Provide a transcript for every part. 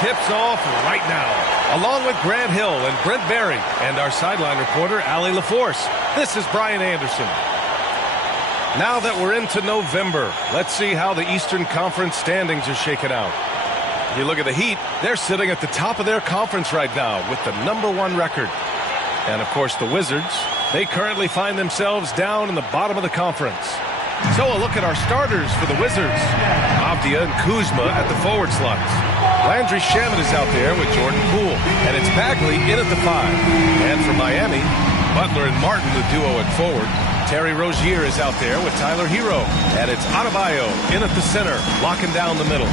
tips off right now, along with Grant Hill and Brent Berry and our sideline reporter, Allie LaForce. This is Brian Anderson. Now that we're into November, let's see how the Eastern Conference standings are shaken out. You look at the Heat, they're sitting at the top of their conference right now with the #1 record. And of course the Wizards, they currently find themselves down in the bottom of the conference. So a look at our starters for the Wizards. Avdia and Kuzma at the forward slots. Landry Shamet is out there with Jordan Poole. And it's Bagley in at the 5. And for Miami, Butler and Martin, the duo at forward. Terry Rozier is out there with Tyler Hero. And it's Adebayo in at the center, locking down the middle.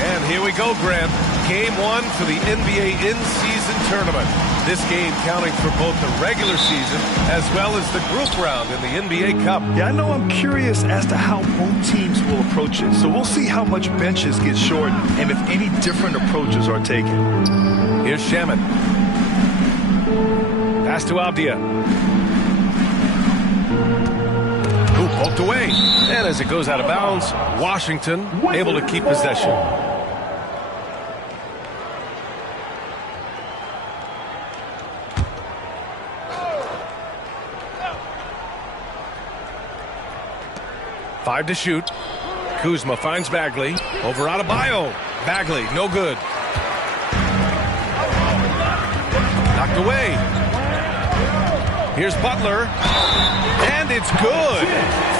And here we go, Grant. Game 1 for the NBA in-season tournament. This game counting for both the regular season as well as the group round in the NBA Cup. Yeah, I know I'm curious as to how both teams will approach it. So we'll see how much benches get shortened and if any different approaches are taken. Here's Shamet. Pass to Avdia. Poked away. And as it goes out of bounds, Washington able to keep possession. Five to shoot. Kuzma finds Bagley. Over Adebayo. Bagley, no good. Knocked away. Here's Butler. And it's good.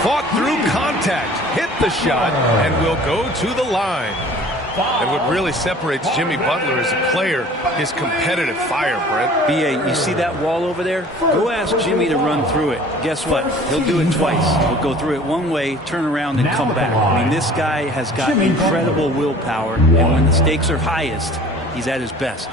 Fought through contact. Hit the shot and will go to the line. And what really separates Jimmy Butler as a player is competitive fire, Brent. B.A., you see that wall over there? Go ask Jimmy to run through it. Guess what? He'll do it twice. He'll go through it one way, turn around, and come back. I mean, this guy has got incredible willpower, and when the stakes are highest, he's at his best.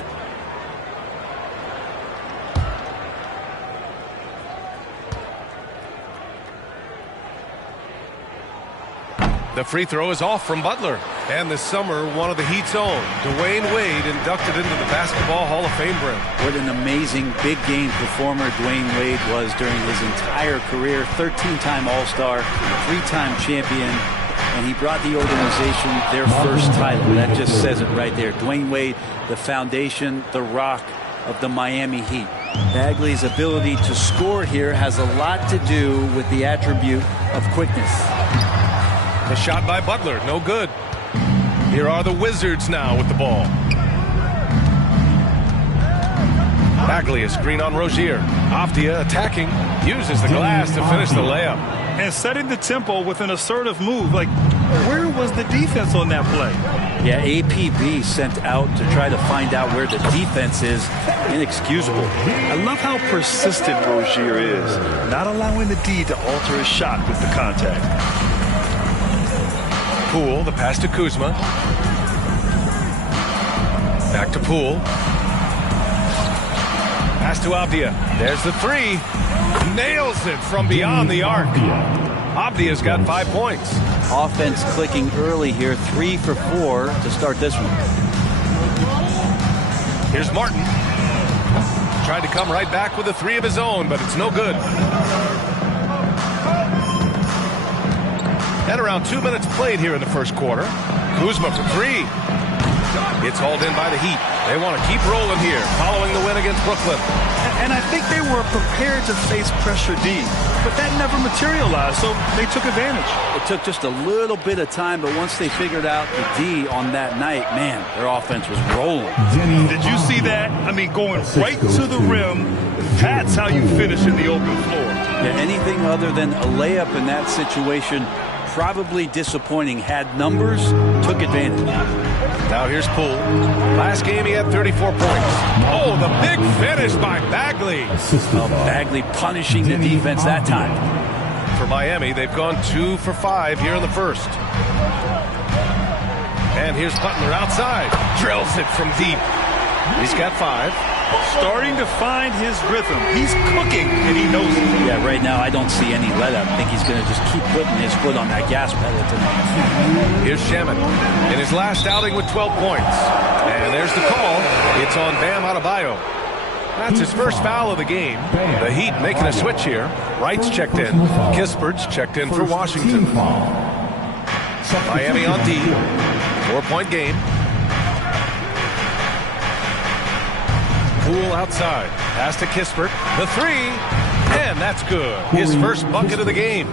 The free throw is off from Butler. And this summer, one of the Heat's own, Dwayne Wade, inducted into the Basketball Hall of Fame, Brent. What an amazing big game performer Dwayne Wade was during his entire career. 13-time All-Star, 3-time champion, and he brought the organization their first title. That just says it right there. Dwayne Wade, the foundation, the rock of the Miami Heat. Bagley's ability to score here has a lot to do with the attribute of quickness. The shot by Butler, no good. Here are the Wizards now with the ball. Bagley, a screen on Rozier. Avdia attacking, uses the glass to finish the layup. And setting the tempo with an assertive move. Like, where was the defense on that play? Yeah, APB sent out to try to find out where the defense is. Inexcusable. I love how persistent Rozier is, not allowing the D to alter his shot with the contact. Poole, the pass to Kuzma. Back to Poole. Pass to Avdia. There's the three. Nails it from beyond the arc. Avdia's got 5 points. Offense clicking early here. 3 for 4 to start this one. Here's Martin. Tried to come right back with a 3 of his own, but it's no good. And around 2 minutes played here in the first quarter. Kuzma for 3. It's hauled in by the Heat. They want to keep rolling here, following the win against Brooklyn. And I think they were prepared to face pressure D, but that never materialized, so they took advantage. It took just a little bit of time, but once they figured out the D on that night, man, their offense was rolling. Did you see that? I mean, going right to the rim, that's how you finish in the open floor. Yeah, anything other than a layup in that situation, probably disappointing. Had numbers, took advantage. Now here's Poole. Last game he had 34 points. Oh, the big finish by Bagley. Well, Bagley punishing the defense that time. For Miami, they've gone 2 for 5 here in the first. And here's Butler outside. Drills it from deep. He's got 5. Starting to find his rhythm. He's cooking, and he knows it. Yeah, right now I don't see any let up. I think he's going to just keep putting his foot on that gas pedal tonight. Here's Shamet in his last outing with 12 points. And there's the call. It's on Bam Adebayo. That's his first foul of the game. The Heat making a switch here. Wright's checked in. Kispert's checked in for Washington. Miami on D. 4-point game. Poole outside. Pass to Kispert. The three. And that's good. His first bucket of the game.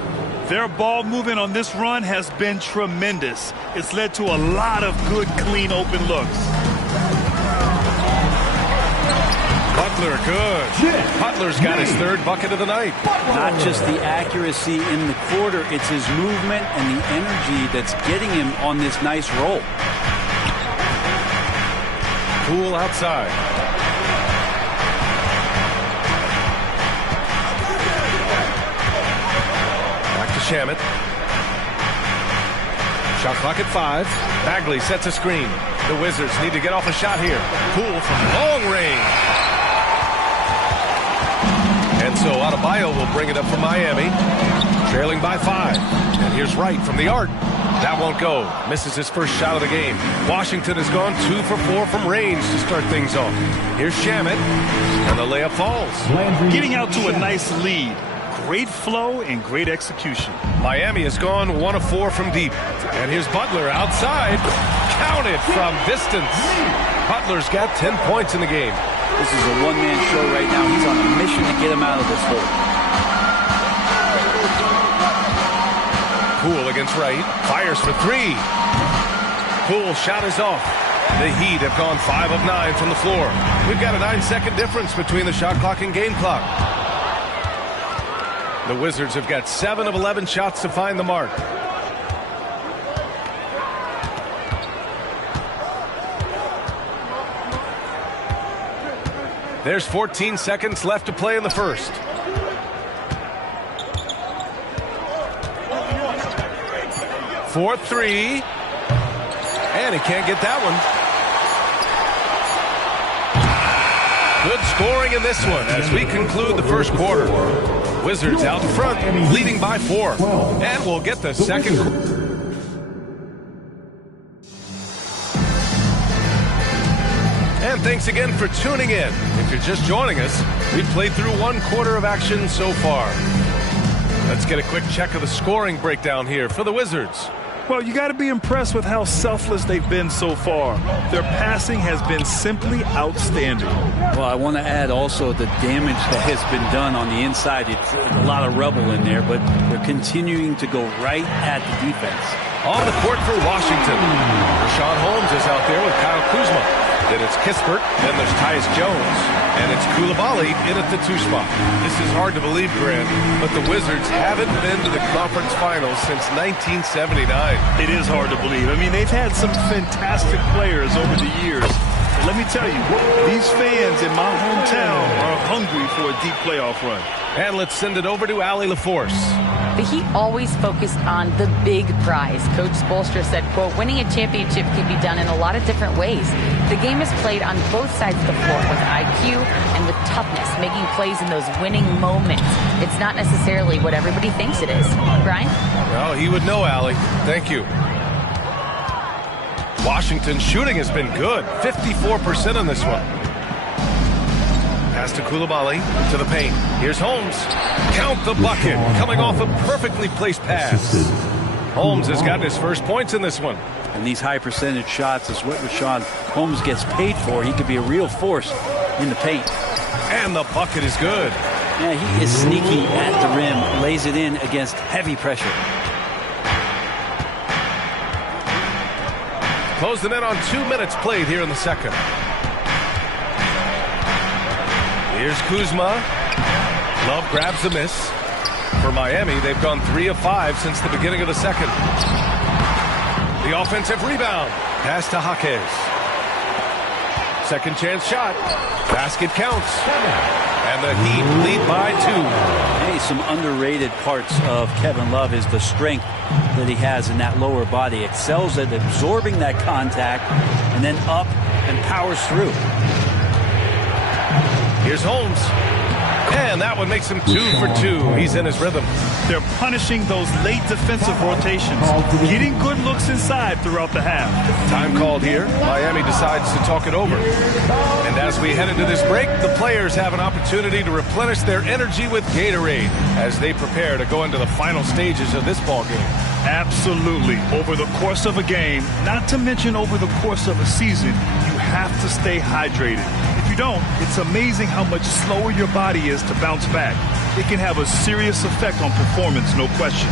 Their ball movement on this run has been tremendous. It's led to a lot of good, clean, open looks. Butler, good. Butler's got his third bucket of the night. Not just the accuracy in the quarter, it's his movement and the energy that's getting him on this nice roll. Poole outside. Back to Shamet. Shot clock at 5. Bagley sets a screen. The Wizards need to get off a shot here. Poole from long range. And so Adebayo will bring it up for Miami, trailing by 5. And here's Wright from the arc. That won't go. Misses his first shot of the game. Washington has gone 2 for 4 from range to start things off. Here's Shamet, and the layup falls. Getting out to a nice lead. Great flow and great execution. Miami has gone 1 of 4 from deep. And here's Butler outside. Counted from distance. Butler's got 10 points in the game. This is a one-man show right now. He's on a mission to get him out of this hole. Poole against Wright. Fires for 3. Poole shot is off. The Heat have gone 5 of 9 from the floor. We've got a 9-second difference between the shot clock and game clock. The Wizards have got 7 of 11 shots to find the mark. There's 14 seconds left to play in the first. For 3. And he can't get that one. Good scoring in this one as we conclude the first quarter. Wizards out in front, leading by 4. And we'll get the second quarter. And thanks again for tuning in. If you're just joining us, we've played through 1 quarter of action so far. Let's get a quick check of the scoring breakdown here for the Wizards. Well, you got to be impressed with how selfless they've been so far. Their passing has been simply outstanding. Well, I want to add also the damage that has been done on the inside. It's a lot of rubble in there, but they're continuing to go right at the defense. On the court for Washington, Richaun Holmes is out there with Kyle Kuzma. Then it's Kispert, then there's Tyus Jones, and it's Coulibaly in at the 2 spot. This is hard to believe, Grant, but the Wizards haven't been to the conference finals since 1979. It is hard to believe. I mean, they've had some fantastic players over the years. And let me tell you, these fans in my hometown are hungry for a deep playoff run. And let's send it over to Allie LaForce. The Heat always focused on the big prize. Coach Spoelstra said, quote, winning a championship can be done in a lot of different ways. The game is played on both sides of the floor with IQ and with toughness, making plays in those winning moments. It's not necessarily what everybody thinks it is. Brian? Well, he would know, Allie. Thank you. Washington's shooting has been good. 54% on this one. Pass to Coulibaly to the paint. Here's Holmes. Count the bucket. Coming off a perfectly placed pass. Holmes has gotten his first points in this one. And these high percentage shots is what Richaun Holmes gets paid for. He could be a real force in the paint. And the bucket is good. Yeah, he is sneaky at the rim. Lays it in against heavy pressure. Close the net on 2 minutes played here in the second. Here's Kuzma. Love grabs the miss. For Miami, they've gone 3 of 5 since the beginning of the second. The offensive rebound. Pass to Jaquez. Second chance shot. Basket counts. And the Heat lead by 2. Hey, some underrated parts of Kevin Love is the strength that he has in that lower body. Excels at absorbing that contact and then up and powers through. Here's Holmes. And that one makes him 2 for 2. He's in his rhythm. They're punishing those late defensive rotations, getting good looks inside throughout the half. Time called here. Miami decides to talk it over. And as we head into this break, the players have an opportunity to replenish their energy with Gatorade as they prepare to go into the final stages of this ball game. Absolutely. Over the course of a game, not to mention over the course of a season, you have to stay hydrated. If you don't, it's amazing how much slower your body is to bounce back. It can have a serious effect on performance, no question.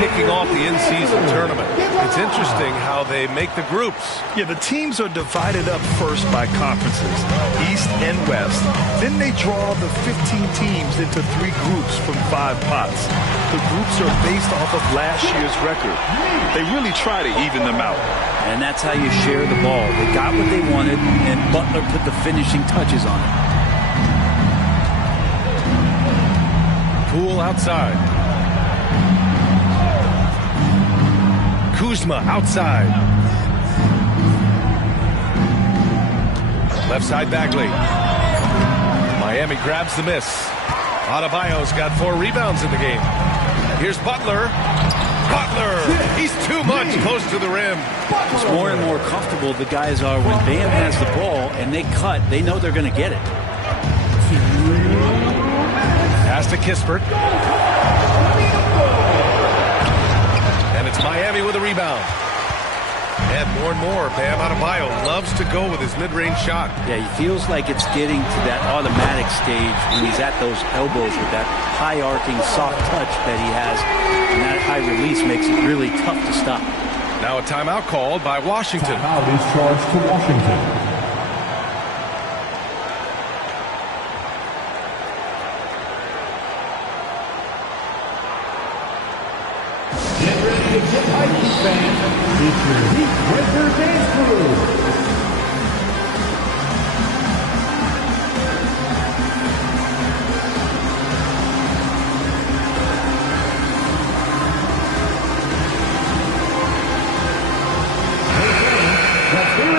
Kicking off the in-season tournament. It's interesting how they make the groups. Yeah, the teams are divided up first by conferences, East and West. Then they draw the 15 teams into 3 groups from 5 pots. The groups are based off of last year's record. They really try to even them out. And that's how you share the ball. They got what they wanted, and Butler put the finishing touches on it. Poole outside. Kuzma outside. Left side Bagley. Miami grabs the miss. Adebayo's got 4 rebounds in the game. Here's Butler. Butler! He's too much close to the rim. It's more and more comfortable the guys are when Bam has the ball and they cut. They know they're going to get it. Pass to Kispert. And it's Miami with a rebound. And more, Bam Adebayo loves to go with his mid-range shot. Yeah, he feels like it's getting to that automatic stage when he's at those elbows with that high-arcing, soft touch that he has. And that high release makes it really tough to stop. Now a timeout called by Washington. Timeout is charged to Washington. Fans, it's your Heat Winter Dance Crew.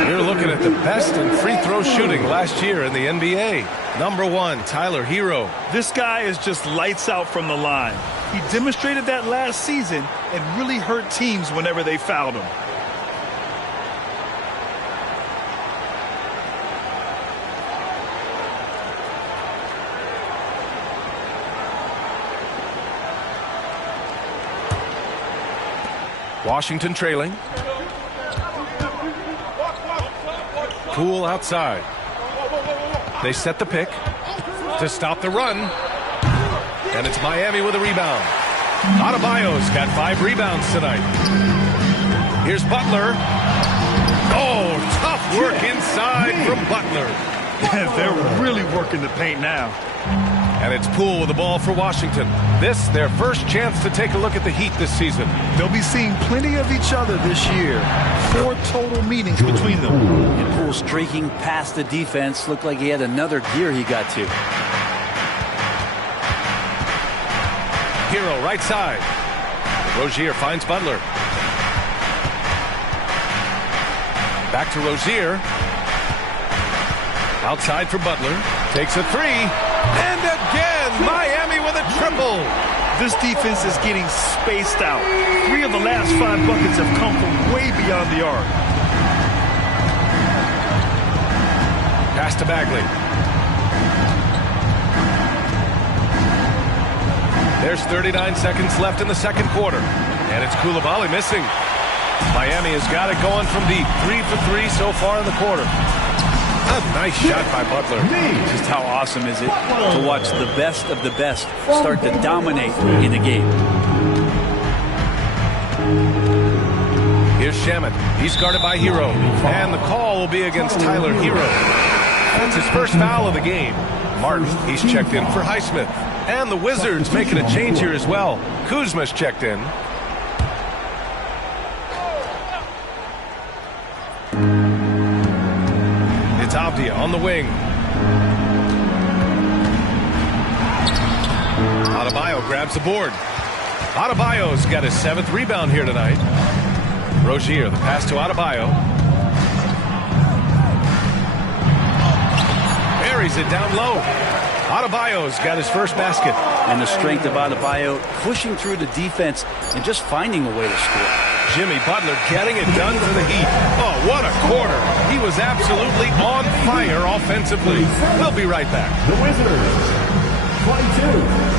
You're looking at the best in free throw shooting last year in the NBA. Number 1, Tyler Hero. This guy is just lights out from the line. He demonstrated that last season and really hurt teams whenever they fouled him. Washington trailing. Poole outside. They set the pick to stop the run. And it's Miami with a rebound. Adebayo's got 5 rebounds tonight. Here's Butler. Oh, tough work inside from Butler. They're really working the paint now. And it's Poole with the ball for Washington. This, their first chance to take a look at the Heat this season. They'll be seeing plenty of each other this year. 4 total meetings between them. And Poole streaking past the defense. Looked like he had another gear he got to. Hero right side. Rozier finds Butler. Back to Rozier. Outside for Butler. Takes a 3. And again, Miami with a triple. This defense is getting spaced out. 3 of the last 5 buckets have come from way beyond the arc. Pass to Bagley. There's 39 seconds left in the second quarter. And it's Coulibaly missing. Miami has got it going from deep. 3 for 3 so far in the quarter. A nice shot by Butler. Just how awesome is it to watch the best of the best start to dominate in a game. Here's Shamet. He's guarded by Hero. And the call will be against Tyler Hero. That's his first foul of the game. Martin, he's checked in for Highsmith. And the Wizards making a change here as well. Kuzma's checked in. Latavia on the wing. Adebayo grabs the board. Adebayo's got his 7th rebound here tonight. Rozier, the pass to Adebayo. Buries it down low. Adebayo's got his first basket. And the strength of Adebayo pushing through the defense and just finding a way to score. Jimmy Butler getting it done for the Heat. Oh, what a quarter. He was absolutely on fire offensively. We'll be right back. The Wizards, 22.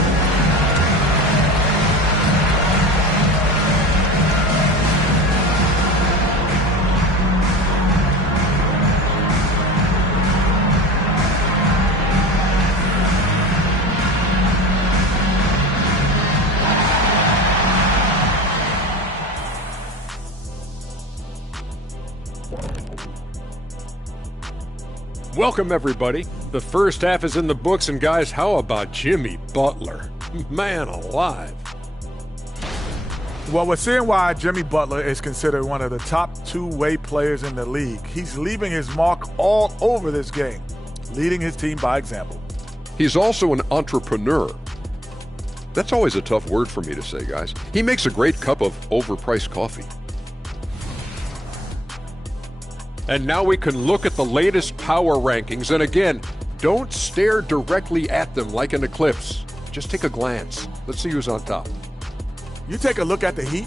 Welcome, everybody. The first half is in the books, and guys, how about Jimmy Butler? Man alive. Well, we're seeing why Jimmy Butler is considered one of the top two-way players in the league. He's leaving his mark all over this game, leading his team by example. He's also an entrepreneur. That's always a tough word for me to say, guys. He makes a great cup of overpriced coffee. And now we can look at the latest power rankings. And again, don't stare directly at them like an eclipse. Just take a glance. Let's see who's on top. You take a look at the Heat,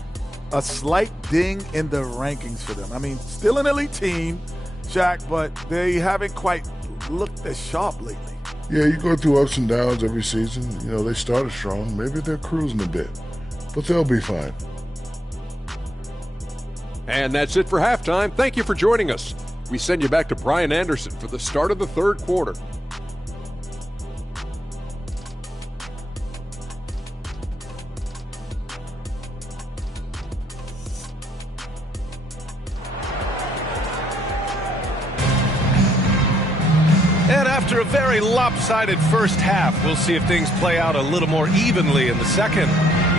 a slight ding in the rankings for them. I mean, still an elite team, Shaq, but they haven't quite looked as sharp lately. Yeah, you go through ups and downs every season. You know, they started strong. Maybe they're cruising a bit, but they'll be fine. And that's it for halftime. Thank you for joining us. We send you back to Brian Anderson for the start of the third quarter. And after a very lopsided first half, we'll see if things play out a little more evenly in the second.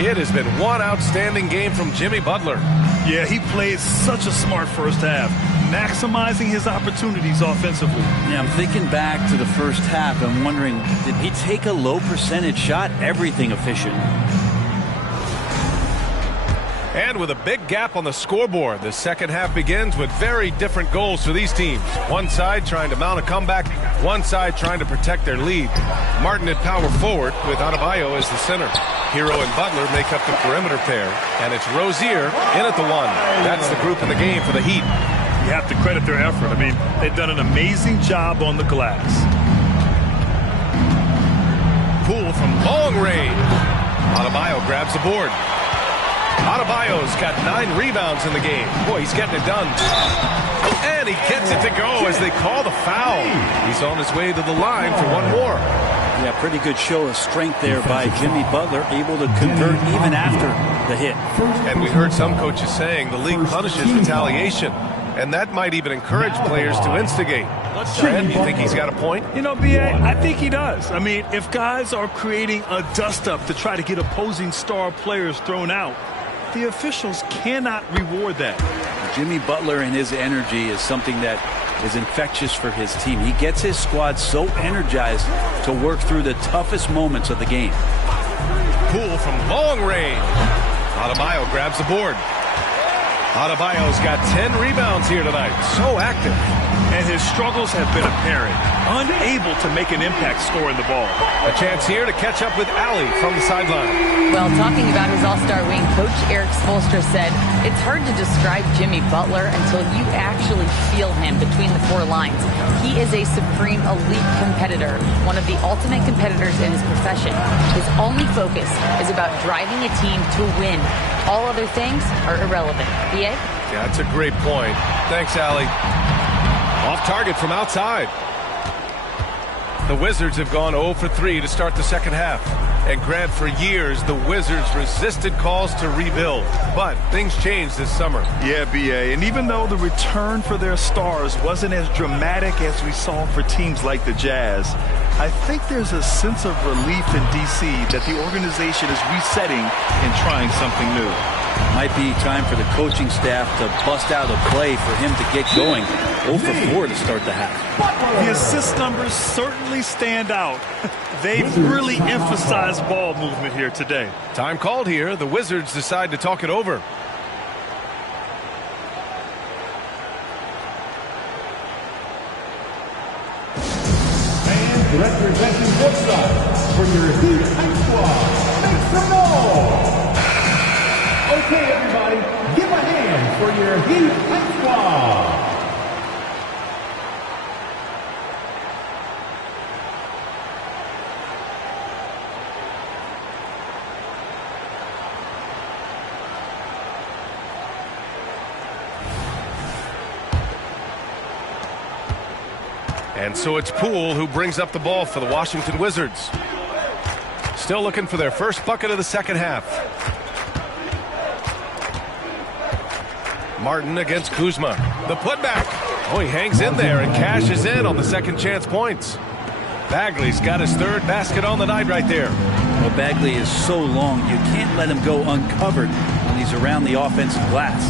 It has been one outstanding game from Jimmy Butler. Yeah, he played such a smart first half, maximizing his opportunities offensively. Yeah, I'm thinking back to the first half. I'm wondering, did he take a low percentage shot? Everything efficient. And with a big gap on the scoreboard, the second half begins with very different goals for these teams. One side trying to mount a comeback, one side trying to protect their lead. Martin at power forward with Adebayo as the center. Hero and Butler make up the perimeter pair, and it's Rozier in at the one. That's the group in the game for the Heat. You have to credit their effort. I mean, they've done an amazing job on the glass. Poole from long range. Adebayo grabs the board. Adebayo's got 9 rebounds in the game. Boy, he's getting it done. And he gets it to go as they call the foul. He's on his way to the line for one more. Yeah, pretty good show of strength there by Jimmy Butler, able to convert even after the hit. And we heard some coaches saying the league punishes retaliation, and that might even encourage players to instigate. Fred, do you think he's got a point? You know, B.A., I think he does. I mean, if guys are creating a dust-up to try to get opposing star players thrown out, the officials cannot reward that. Jimmy Butler and his energy is something that is infectious for his team. He gets his squad so energized to work through the toughest moments of the game. Poole from long range. Adebayo grabs the board. Adebayo's got 10 rebounds here tonight. So active. And his struggles have been apparent. Unable to make an impact scoring the ball. A chance here to catch up with Allie from the sideline. Well, talking about his all-star wing, Coach Erik Spoelstra said, it's hard to describe Jimmy Butler until you actually feel him between the four lines. He is a supreme elite competitor, one of the ultimate competitors in his profession. His only focus is about driving a team to win. All other things are irrelevant. B.A.? Yeah, that's a great point. Thanks, Allie. Off target from outside. The Wizards have gone 0 for 3 to start the second half. And Grant, for years, the Wizards resisted calls to rebuild. But things changed this summer. Yeah, B.A., and even though the return for their stars wasn't as dramatic as we saw for teams like the Jazz, I think there's a sense of relief in D.C. that the organization is resetting and trying something new. Might be time for the coaching staff to bust out a play for him to get going. 0 for 4 to start the half. The assist numbers certainly stand out. They've really emphasized ball movement here today. Time called here. The Wizards decide to talk it over. And representing both sides for your Heat High Squad, make some noise! Okay, everybody, give a hand for your Heat High Squad! And so it's Poole who brings up the ball for the Washington Wizards. Still looking for their first bucket of the second half. Martin against Kuzma. The putback. Oh, he hangs in there and cashes in on the second chance points. Bagley's got his third basket on the night right there. Well, Bagley is so long, you can't let him go uncovered when he's around the offensive glass.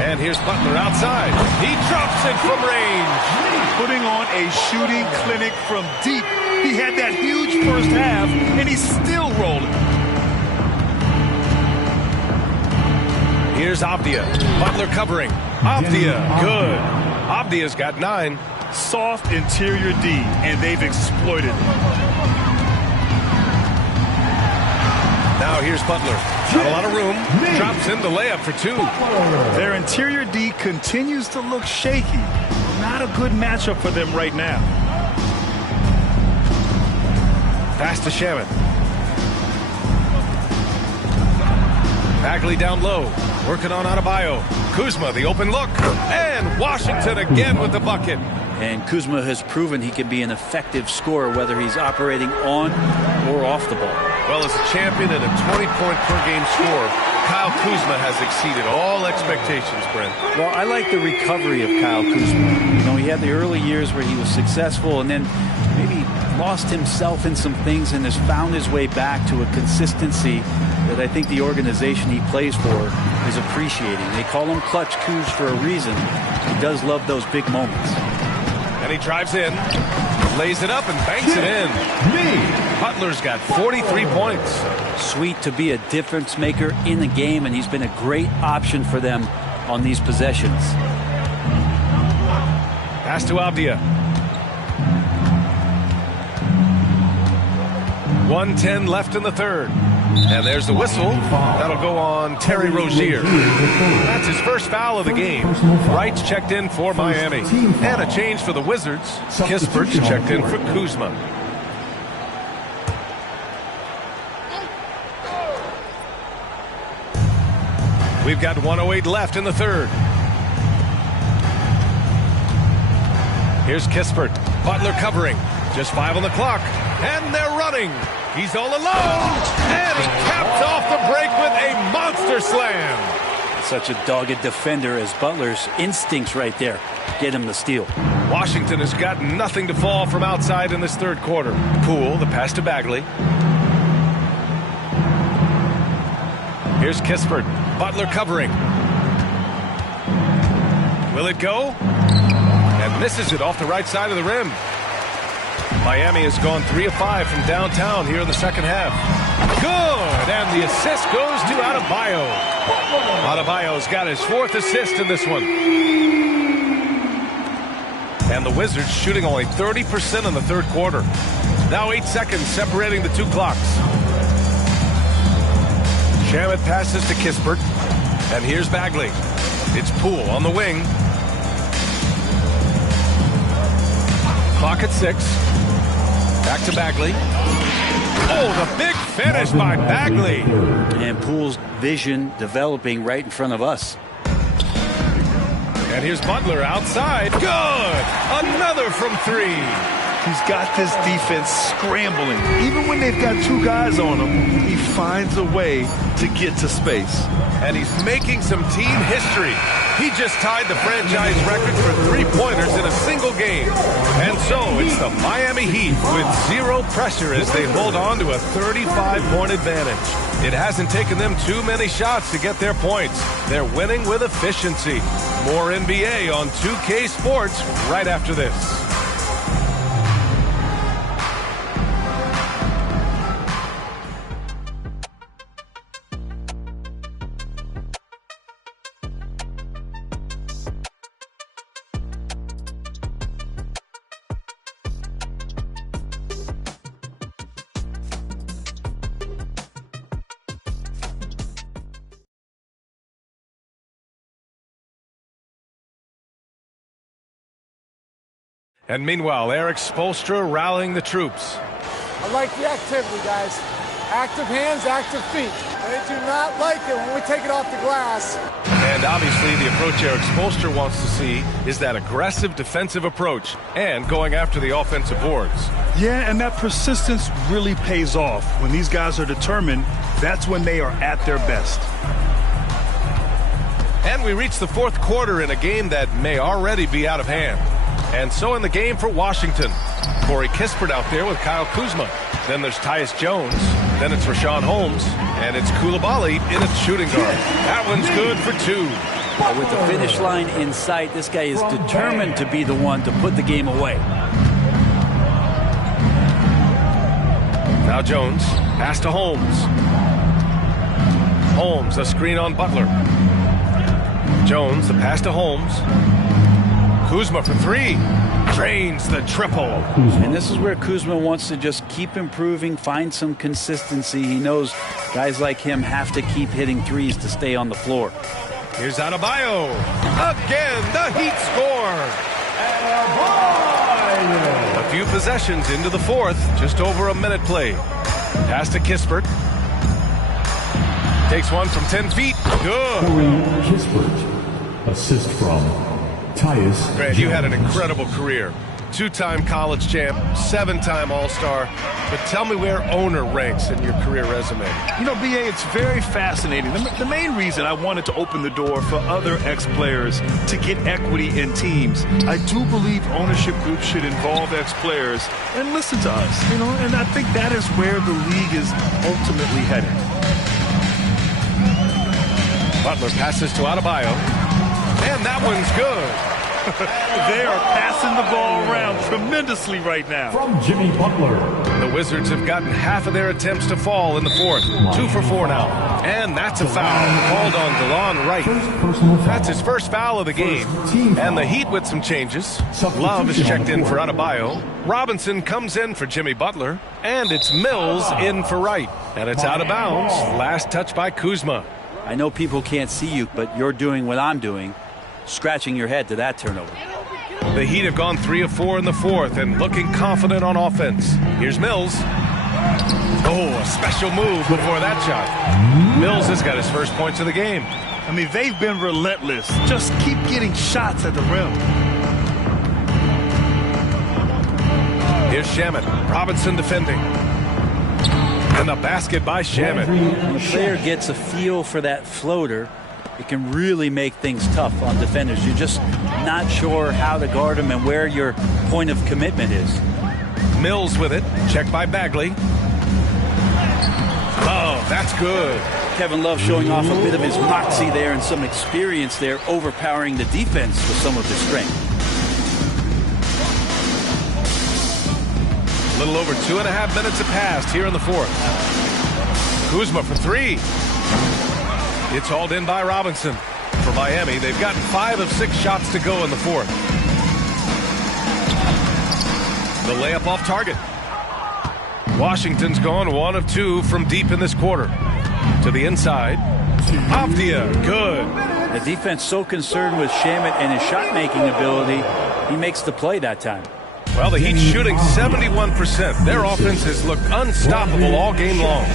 And here's Butler outside. He drops it from range. Putting on a shooting clinic from deep. He had that huge first half, and he's still rolling. Here's Avdia. Butler covering. Avdia, good. Avdia's got 9. Soft interior D, and they've exploited it. Now here's Butler. Not a lot of room. Drops in the layup for 2. Their interior D continues to look shaky. Not a good matchup for them right now. Pass to Shamet. Bagley down low. Working on Adebayo. Kuzma, the open look. And Washington again with the bucket. And Kuzma has proven he can be an effective scorer, whether he's operating on or off the ball. Well, as a champion and a 20-point-per-game scorer, Kyle Kuzma has exceeded all expectations, Brent. Well, I like the recovery of Kyle Kuzma. You know, he had the early years where he was successful and then maybe lost himself in some things and has found his way back to a consistency that I think the organization he plays for is appreciating. They call him Clutch Kuz for a reason. He does love those big moments. And he drives in, lays it up, and banks it in. Butler's got 43 points. Sweet to be a difference maker in the game, and he's been a great option for them on these possessions. Pass to Avdia. 1:10 left in the third. And there's the whistle. That'll go on Terry Rozier. That's his first foul of the game. Wright's checked in for Miami. And a change for the Wizards. Kispert's checked in for Kuzma. We've got 1:08 left in the third. Here's Kispert. Butler covering. Just 5 on the clock. And they're running. He's all alone. And he caps off the break with a monster slam. Such a dogged defender as Butler's instincts right there get him the steal. Washington has got nothing to fall from outside in this third quarter. Poole, the pass to Bagley. Here's Kispert. Butler covering. Will it go? And misses it off the right side of the rim. Miami has gone 3 of 5 from downtown here in the second half. Good! And the assist goes to Adebayo. Adebayo's got his 4th assist in this one. And the Wizards shooting only 30% in the third quarter. Now 8 seconds separating the 2 clocks. Shamet passes to Kispert. And here's Bagley. It's Poole on the wing. Clock at 6. Back to Bagley. Oh, the big finish by Bagley. And Poole's vision developing right in front of us. And here's Butler outside. Good! Another from 3. He's got this defense scrambling. Even when they've got 2 guys on him, he finds a way to get to space. And he's making some team history. He just tied the franchise record for 3-pointers in a single game. And so it's the Miami Heat with 0 pressure as they hold on to a 35-point advantage. It hasn't taken them too many shots to get their points. They're winning with efficiency. More NBA on 2K Sports right after this. And meanwhile, Erik Spoelstra rallying the troops. I like the activity, guys. Active hands, active feet. They do not like it when we take it off the glass. And obviously the approach Erik Spoelstra wants to see is that aggressive defensive approach and going after the offensive boards. Yeah, and that persistence really pays off. When these guys are determined, that's when they are at their best. And we reach the fourth quarter in a game that may already be out of hand. And so in the game for Washington, Corey Kispert out there with Kyle Kuzma. Then there's Tyus Jones. Then it's Richaun Holmes. And it's Coulibaly in its shooting guard. That one's good for 2. With the finish line in sight, this guy is determined to be the one to put the game away. Now Jones, pass to Holmes. Holmes, a screen on Butler. Jones, the pass to Holmes. Kuzma for 3. Drains the triple. And this is where Kuzma wants to just keep improving, find some consistency. He knows guys like him have to keep hitting threes to stay on the floor. Here's Adebayo. Again, the Heat score. A few possessions into the fourth. Just over a minute played. Pass to Kispert. Takes one from 10 feet. Good. Corey Kispert. Assist from Tyus. Grant, you had an incredible career. 2-time college champ, 7-time All-Star. But tell me where owner ranks in your career resume. You know, B.A., it's very fascinating. The main reason I wanted to open the door for other ex-players to get equity in teams, I do believe ownership groups should involve ex-players and listen to us, you know, and I think that is where the league is ultimately headed. Butler passes to Adebayo. And that one's good. They are passing the ball around tremendously right now. From Jimmy Butler. The Wizards have gotten half of their attempts to fall in the fourth. 2 for 4 now. And that's a foul called on DeLon Wright. That's his first foul of the game. And the Heat with some changes. Love is checked in for Adebayo. Robinson comes in for Jimmy Butler. And it's Mills in for Wright. And it's out of bounds. Last touch by Kuzma. I know people can't see you, but you're doing what I'm doing. Scratching your head to that turnover. The Heat have gone 3 of 4 in the fourth and looking confident on offense. Here's Mills. Oh, a special move before that shot. Mills has got his first points of the game. I mean, they've been relentless. Just keep getting shots at the rim. Here's Shamet. Robinson defending. And the basket by Shamet. When a player gets a feel for that floater, it can really make things tough on defenders. You're just not sure how to guard them and where your point of commitment is. Mills with it. Checked by Bagley. Oh, that's good. Kevin Love showing off a bit of his moxie there and some experience there, overpowering the defense with some of his strength. A little over 2.5 minutes have passed here in the fourth. Kuzma for 3. It's hauled in by Robinson. For Miami, they've gotten 5 of 6 shots to go in the fourth. The layup off target. Washington's gone 1 of 2 from deep in this quarter. To the inside. Avdia, good. The defense so concerned with Shamet and his shot-making ability, he makes the play that time. Well, the Heat shooting 71%. Their offense has looked unstoppable all game long.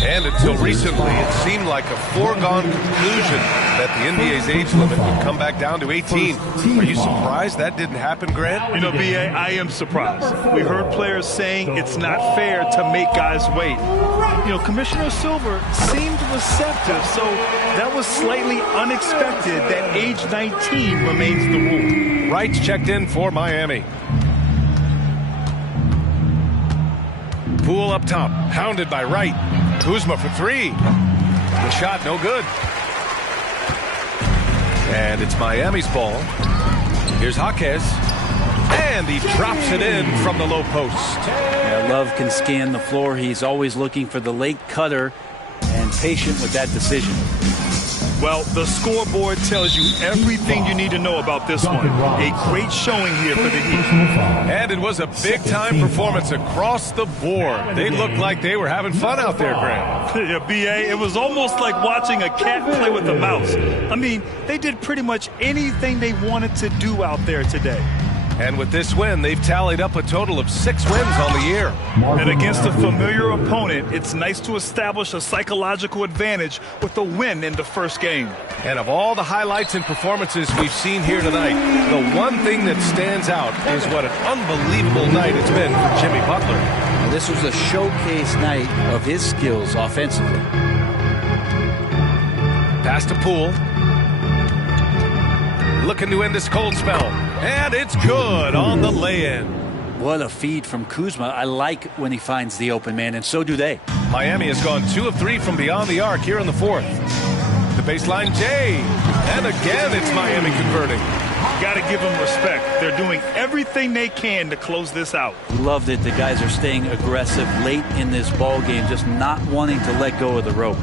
And until recently, it seemed like a foregone conclusion that the NBA's age limit would come back down to 18. Are you surprised that didn't happen, Grant? You know, B.A., I am surprised. We heard players saying it's not fair to make guys wait. You know, Commissioner Silver seemed receptive, so that was slightly unexpected that age 19 remains the rule. Wright's checked in for Miami. Poole up top, hounded by Wright. Kuzma for three. The shot no good. And it's Miami's ball. Here's Jaquez. And he drops it in from the low post. Yeah, Love can scan the floor. He's always looking for the late cutter and patient with that decision. Well, the scoreboard tells you everything you need to know about this one. A great showing here for the Heat. And it was a big-time performance across the board. They looked like they were having fun out there, Graham. Yeah, B.A., it was almost like watching a cat play with a mouse. I mean, they did pretty much anything they wanted to do out there today. And with this win, they've tallied up a total of 6 wins on the year. And against a familiar opponent, it's nice to establish a psychological advantage with a win in the first game. And of all the highlights and performances we've seen here tonight, the one thing that stands out is what an unbelievable night it's been for Jimmy Butler. This was a showcase night of his skills offensively. Pass to Poole. Looking to end this cold spell. And it's good on the lay-in. What a feed from Kuzma. I like when he finds the open man, and so do they. Miami has gone 2 of 3 from beyond the arc here in the fourth. The baseline, Jay. And again, it's Miami converting. Got to give them respect. They're doing everything they can to close this out. Love that the guys are staying aggressive late in this ball game, just not wanting to let go of the rope.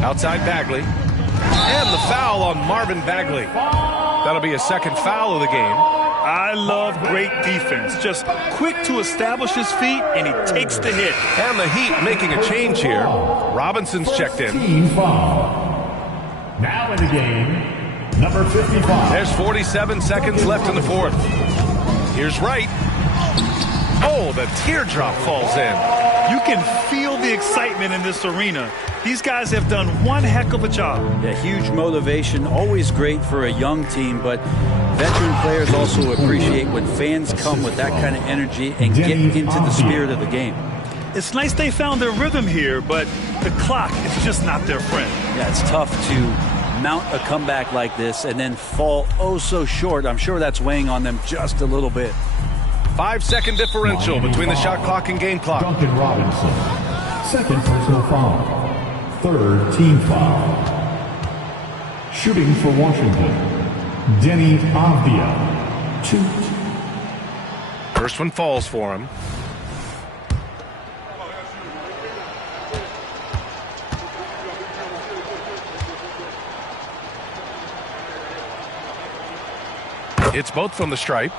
Outside Bagley. And the foul on Marvin Bagley. That'll be a second foul of the game. I love great defense. Just quick to establish his feet, and he takes the hit. And the Heat making a change here. Robinson's checked in. Team foul. Now in the game, number 55. There's 47 seconds left in the fourth. Here's Wright. Oh, the teardrop falls in. You can feel the excitement in this arena. These guys have done one heck of a job. Yeah, huge motivation, always great for a young team, but veteran players also appreciate when fans come with that kind of energy and get into the spirit of the game. It's nice they found their rhythm here, but the clock is just not their friend. Yeah, it's tough to mount a comeback like this and then fall oh so short. I'm sure that's weighing on them just a little bit. 5-second differential between the shot clock and game clock. Duncan Robinson, second personal foul. Third team foul. Shooting for Washington, Denny Avdia, 2. First one falls for him. It's both from the stripe.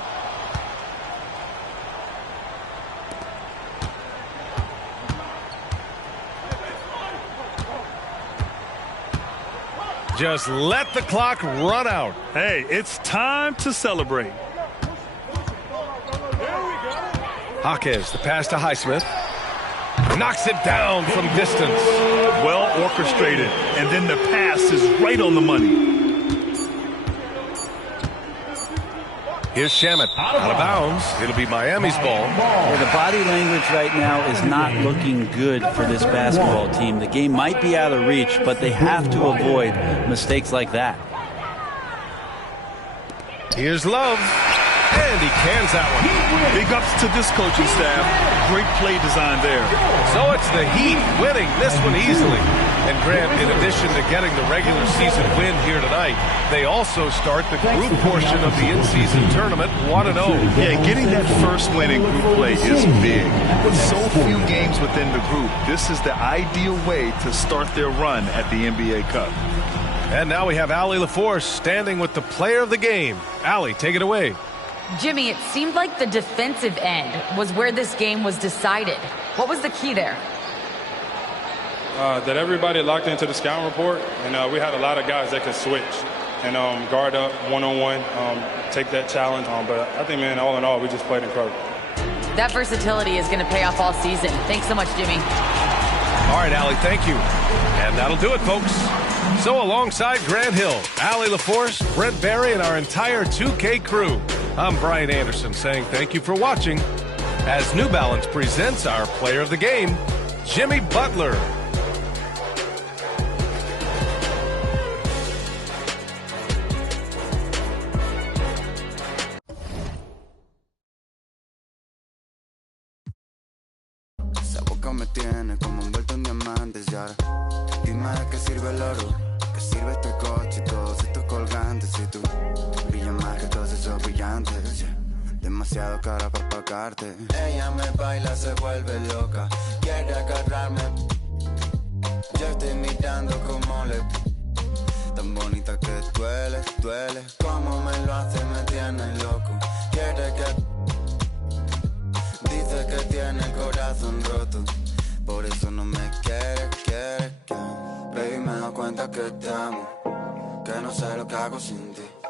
Just let the clock run out. Hey, it's time to celebrate. Jaquez, the pass to Highsmith. Knocks it down from distance. Well orchestrated. And then the pass is right on the money. Here's Shamet out of bounds. It'll be Miami's ball. Well, the body language right now is not looking good for this basketball team. The game might be out of reach, but they have to avoid mistakes like that. Here's Love. And he cans that one. Big ups to this coaching staff. Great play design there. So it's the Heat winning this one easily. And Grant, in addition to getting the regular season win here tonight, they also start the group portion of the in-season tournament 1-0. Yeah, getting that first win in group play is big. With so few games within the group, this is the ideal way to start their run at the NBA Cup. And now we have Allie LaForce standing with the player of the game. Allie, take it away. Jimmy, it seemed like the defensive end was where this game was decided. What was the key there? That everybody locked into the scouting report, and we had a lot of guys that could switch and guard up one-on-one, take that challenge. But I think, man, all in all, we just played incredible. That versatility is going to pay off all season. Thanks so much, Jimmy. All right, Allie, thank you. And that'll do it, folks. So alongside Grant Hill, Allie LaForce, Brent Barry, and our entire 2K crew, I'm Brian Anderson saying thank you for watching as New Balance presents our player of the game, Jimmy Butler. contigo me tiene como envuelto en diamantes. Y ahora, dime de qué sirve el oro, qué sirve este coche y todos estos colgantes. Si tú brillas más que todos esos brillantes, yeah. Demasiado cara para pagarte. Ella me baila, se vuelve loca, quiere agarrarme. Yo estoy mirando como le... Tan bonita que duele, duele. Como me lo hace, me tiene loco. Quiere que... Dice que tiene el corazón roto, por eso no me quiere, quiere que... Baby, me doy cuenta que te amo, que no sé lo que hago sin ti.